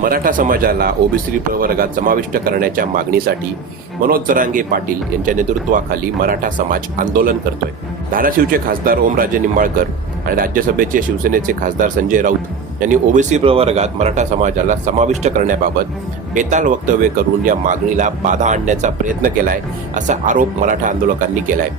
मराठा समाजाला ओबीसी प्रवर्गात समाविष्ट करण्याच्या मागणीसाठी मनोज जरांगे पाटील यांच्या नेतृत्वाखाली मराठा समाज आंदोलन करतोय. धाराशिवचे खासदार ओमराजे निंबाळकर आणि राज्यसभेचे शिवसेनेचे खासदार संजय राऊत यांनी ओबीसी प्रवर्गात मराठा समाजाला समाविष्ट करण्याबाबत बेताल वक्तव्य करून या मागणीला बाधा आणण्याचा प्रयत्न केलाय असा आरोप मराठा आंदोलकांनी केलाय.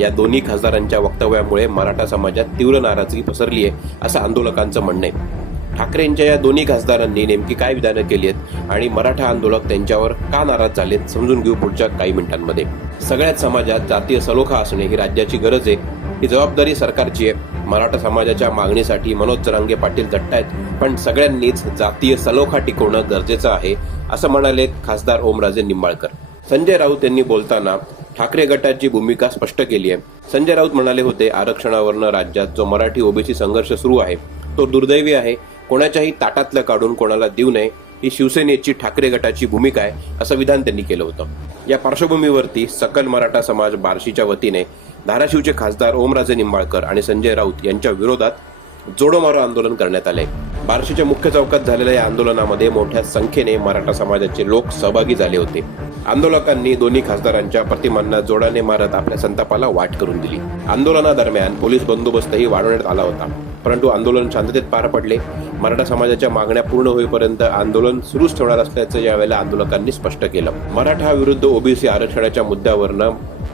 या दोन्ही खासदारांच्या वक्तव्यामुळे मराठा समाजात तीव्र नाराजगी पसरली आहे असं आंदोलकांचं म्हणणं आहे. ठाकरेंच्या या दोन्ही खासदारांनी नेमकी काय विधानं केली आहेत आणि मराठा आंदोलक त्यांच्यावर का नाराज झालेत समजून घेऊ पुढच्या काही मिनिटांमध्ये. सगळ्याच समाजात जातीय सलोखा असणे ही राज्याची गरज आहे ही जबाबदारी सरकारची आहे. मराठा समाजाच्या मागणीसाठी मनोज जरांगे पाटील आहेत पण सगळ्यांनीच जातीय सलोखा टिकवणं गरजेचं आहे असं म्हणाले खासदार ओमराजे निंबाळकर. संजय राऊत यांनी बोलताना ठाकरे गटाची भूमिका स्पष्ट केली आहे. संजय राऊत म्हणाले होते आरक्षणावरनं राज्यात जो मराठी ओबीसी संघर्ष सुरू आहे तो दुर्दैवी आहे. कोणाच्याही ताटातलं काढून कोणाला देऊ नये ही शिवसेनेची ठाकरे गटाची भूमिका आहे असं विधान त्यांनी केलं होतं. या पार्श्वभूमीवरती सकल मराठा समाज बार्शीच्या वतीने धाराशिवचे खासदार ओमराजे निंबाळकर आणि संजय राऊत यांच्या विरोधात जोडोमारो आंदोलन करण्यात आले बार्शीच्या मुख्य चौकात झालेल्या या आंदोलनामध्ये मोठ्या संख्येने मराठा समाजाचे लोक सहभागी झाले होते. आंदोलकांनी दोन्ही खासदारांच्या प्रतिमांना जोडाने मारत आपल्या संतापाला वाट करून दिली. आंदोलनादरम्यान पोलीस बंदोबस्तही वाढवण्यात आला होता. परंतु आंदोलन शांततेत पार पडले. मराठा समाजाच्या मागण्या पूर्ण होईपर्यंत आंदोलन सुरूच ठेवणार असल्याचं यावेळेला आंदोलकांनी स्पष्ट केलं. मराठा विरुद्ध ओबीसी आरक्षणाच्या मुद्द्यावरनं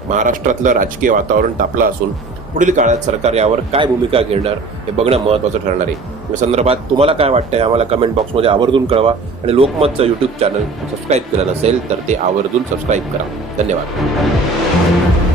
महाराष्ट्रातलं राजकीय वातावरण तापलं असून पुढील काळात सरकार यावर काय भूमिका घेणार हे बघणं महत्वाचं ठरणार आहे. या संदर्भात तुम्हाला काय वाटतंय आम्हाला कमेंट बॉक्समध्ये आवर्जून कळवा आणि लोकमतचं यूट्यूब चॅनल सबस्क्राईब केलं नसेल तर ते आवर्जून सबस्क्राईब करा. धन्यवाद.